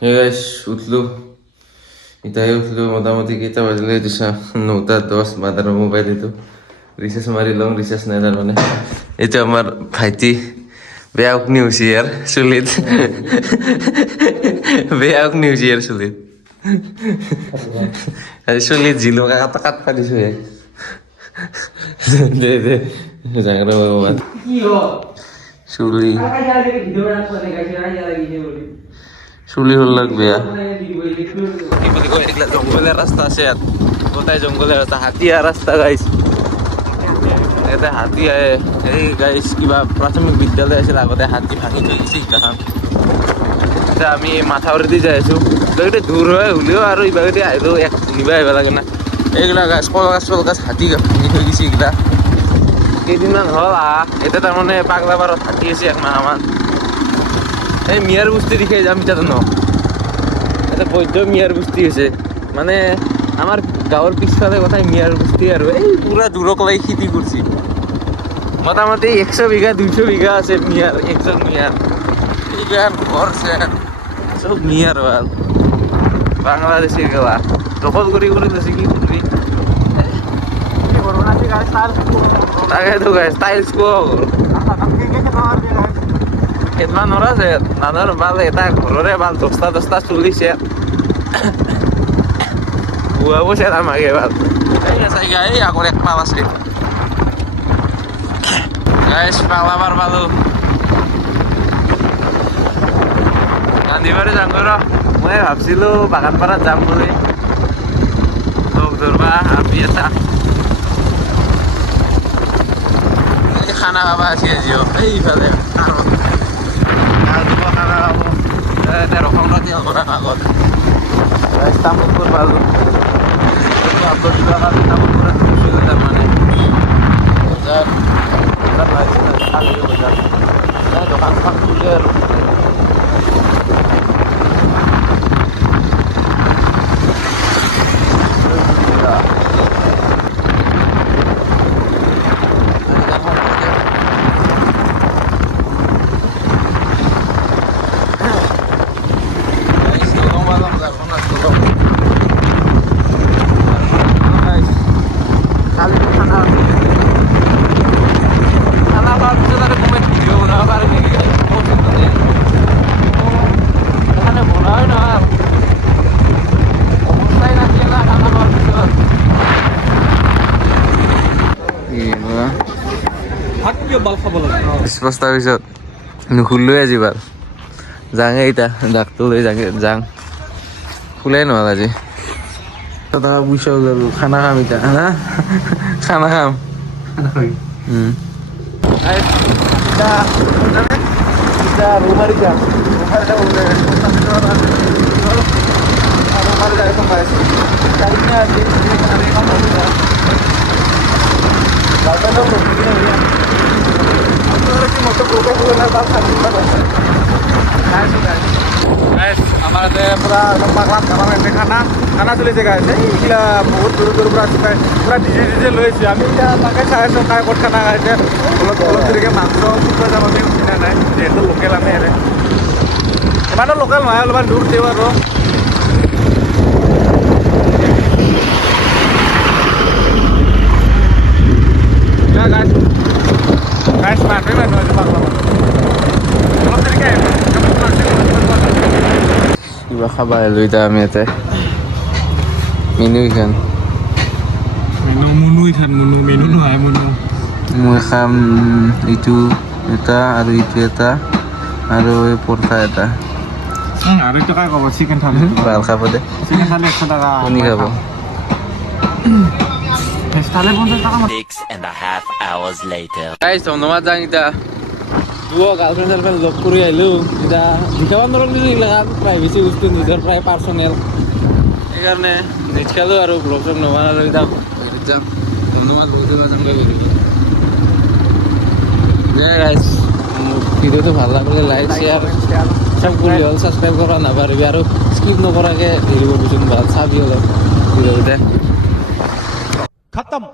Hey guys, উঠলো ইতাই উঠলো মোটামুটি কেইটা বাজিলে দিছা 9:10 মাদার মোবাইল এইটো ৰিচাৰ্জ মাৰি লওঁ ৰিচাৰ্জ নাই তাৰ মানে এইটো আমাৰ ভাইটি বেয়া উকনি হৈছে ইয়াৰ চুলিত বেয়া উকনি হৈছে ইয়াৰ চুলিত চুলিত জিলকা কাট পাতিছো দে দে জাগৰা বাবা চুলি চুলি হল বেয়া কি বুলি কয় এইগিলা জংঘলীয়া ৰাস্তা আছে ইয়াত গোটাই জংঘলীয়া ৰাস্তা হাতীয়া ৰাস্তা গাইছ এটা হাতী আহে এই গাইছ কিবা প্ৰাথমিক বিদ্যালয় আছিল আগতে হাতী ভাঙি থৈ গৈছে ইটাখন এতিয়া আমি মাথাউৰিদি যাই আছো এইটো দূৰ হয় হ'লেও আৰু ইবাগেদি আহিলেও এক নিবা আহিব লাগে না এইগিলা গাছ কলগাছ হাতী ভাঙি থৈ গৈছে এইগিলা কেইদিনমান হ'ল এতিয়া তাৰমানে পাগলাবাৰত হাতী আছে একমাহমান এই মিয়াৰ বস্তি দেখাই যাম এতিয়া ন এটা বৈধ মিয়াৰ বস্তি হৈছে মানে আমাৰ গাঁৱৰ পিছফালে কথাই মিয়াৰ বস্তি আৰু এই পুৰা দূৰক লাগি খেতি কৰিছে মোটামুটি 100 বিঘা 200 বিঘা আছে মিয়াৰ একজন মিয়াৰ এইবাৰ ঘৰ আছে চব মিয়াৰ ভাল বাংলাদেশীৰ গেলা দখল কৰি লৈছে কি কৰিবি তাকেতো গাইছ টাইলছ খেদবা নৰা যে নাজানো ভাল এটা ঘৰৰে ভাল 10টা চলিছে বুঢ়াবো চেৰা মাগে ভাল এই আগৰ এক পাল আছে গাইছ পালাবাৰ পালো গান্ধীবাৰী যাম ৰ মই ভাবছিলো বাগানপাৰাত যাম বুলি লগ ধৰবা আপি এটা খানা খাবা আছে আজিও এইফালে খানা খাব এতিয়া ৰখা তেল কৰা আগত তামোলপুৰ পালোঁ আপলোড দিবৰ কাৰণে তামোলপুৰত গৈছিলোঁ তাৰমানে বজাৰ খালী বজাৰ দোকানখন খুলে আৰু বস্তাৰ পিছত নুখুলোৱে আজি বাৰ যাঙে এতিয়া জাকটো লৈ যাং খোলাই নহ'ল আজি টকা পইচা গ'ল খানা খাম এতিয়া হা খানা খাম আমাদের পুরা পাগলা খানা খানা চলিছে গাইছে এইগুলা বহুত দূর দূর পুরা পুরা ডিজে লইছে আমি এতিয়া তাকে চাই আছো খাই ক'ত খানা খাইছে অলপ অলপ দেৰিকে মাংস কুকুৰা যাব কিনা নাই যিহেতু লোকেল আমি এনে ইমানো লোকেল নহয় অলপমান দূৰ দিওঁ আৰু গাইছ মানুহে মানুহ আছে পাগলা অলপ দেৰিকে কিবা খাবা আহিলোঁ এতিয়া আমি ইয়াতে মেনু এইখান মেনু নহয় মই খাম এইটো এটা আৰু এইটো এটা আৰু এই পৰঠা এটা আৰু টকা ক'ব চিকেন থালি ভাল খাব দে চিকেন থালি 100 টাকা শুনি খাব 6.5 hours later. গাইছ ধন্যবাদ যাং এতিয়া গাৰ্লফ্ৰেণ্ড জব কৰি আহিলোঁ এতিয়া শিকাব নোৱাৰোঁ কিন্তু এইগিলাক প্ৰাইভেচি বস্তু নিজৰ প্ৰায় পাৰ্চনেল সেইকাৰণে নিশিকালোঁ আৰু ব্লগ চগ নবনালোঁ এতিয়া যাম ধন্যবাদ বহুত গাইছ ভিডিঅ'টো ভাল লাগিলে লাইক শ্বেয়াৰ চব কৰি হ'ল ছাবস্ক্ৰাইব কৰা নাপাহৰিবি আৰু স্কিপ নকৰাকৈ হেৰি কৰিবিচোন ভাল চাবি অলপ ভিডিঅ'তে খতম